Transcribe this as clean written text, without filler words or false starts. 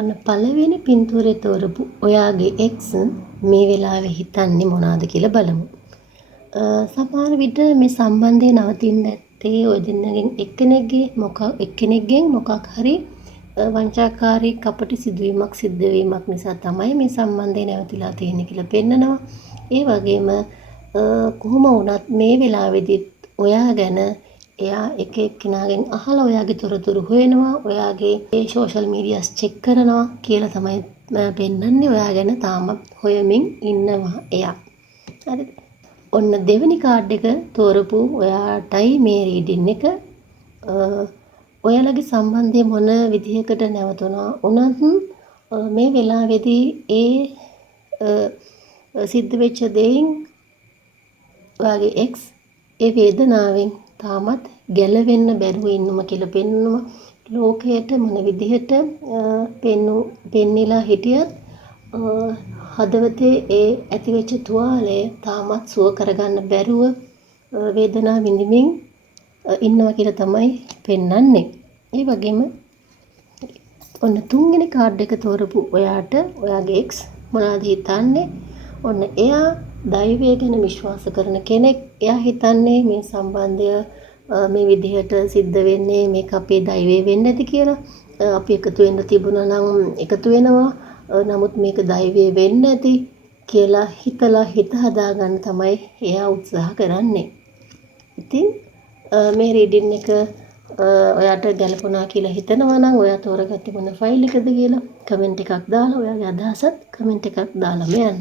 ඔන්න පළවෙනි පින්තූරේ තෝරපු ඔයාගේ එක්ස් මේ වෙලාවේ හිතන්නේ මොනවද කියලා බලමු. සමහර විට මේ සම්බන්ධය නවතින්න ඇත්තේ ඔය දෙන්නගෙන් එක්කෙනෙක්ගෙන් මොකක් හරි වංචාකාරී කපටි සිදුවීමක් සිද්ධ වීමක් නිසා තමයි මේ සම්බන්ධය නැවතිලා තියෙන්නේ කියලා පෙන්නනවා. ඒ වගේම කොහොම වුණත් මේ වෙලාවේදීත් ඔයා ගැන එයා එක එක්කෙනාගෙන් අහලා ඔයාගේ තොරතුරු හොයනවා, ඔයාගේ ඒ සෝෂල් මීඩියාස් චෙක් කරනවා කියලා තමයි පෙන්වන්නේ. ඔයා ගැන තාමත් හොයමින් ඉන්නවා එයා. හරිද? ඔන්න දෙවෙනි කාඩ් එක තෝරපු ඔයාටයි මේ රීඩින් එක. ඔයාලගේ සම්බන්ධය මොන විදිහකට නැවතුණා උනත් මේ වෙලාවේදී සිද්ධ වෙච්ච දෙයින් ඔයාගේ එක්ස් ඒ වේදනාවෙන් තාමත් ගැලවෙන්න බැරුව ඉන්නවා කියලා පෙන්වනවා. ලෝකයට මොන විදිහට පෙන්නිලා හිටියත් හදවතේ ඒ ඇතිවෙච්ච තුවාලය තාමත් සුව කරගන්න බැරුව වේදනාව විඳින්මින් ඉන්නවා කියලා තමයි පෙන්වන්නේ. ඒ වගේම ඔන්න තුන්වෙනි කාඩ් එක තෝරපු ඔයාට ඔයාගේ එක්ස් මොනවද හිතන්නේ? ඔන්න එයා දෛවය ගැන විශ්වාස කරන කෙනෙක්. එයා හිතන්නේ මේ සම්බන්ධය මේ විදිහට සිද්ධ වෙන්නේ මේක අපේ දෛවය වෙන්නේ නැති කියලා. අපි එකතු වෙන්න තිබුණා නම් එකතු වෙනවා. නමුත් මේක දෛවය වෙන්නේ නැති කියලා හිතලා හිත හදාගන්න තමයි එයා උත්සාහ කරන්නේ. ඉතින් මේ රීඩින් එක ඔයාට ගැලපුණා කියලා හිතනවා නම් ඔයා තෝරගත්තේ මොන ෆයිල් එකද කියලා කමෙන්ට් එකක් දාලා ඔයාගේ අදහසත් කමෙන්ට් එකක් දාලාම යන්න.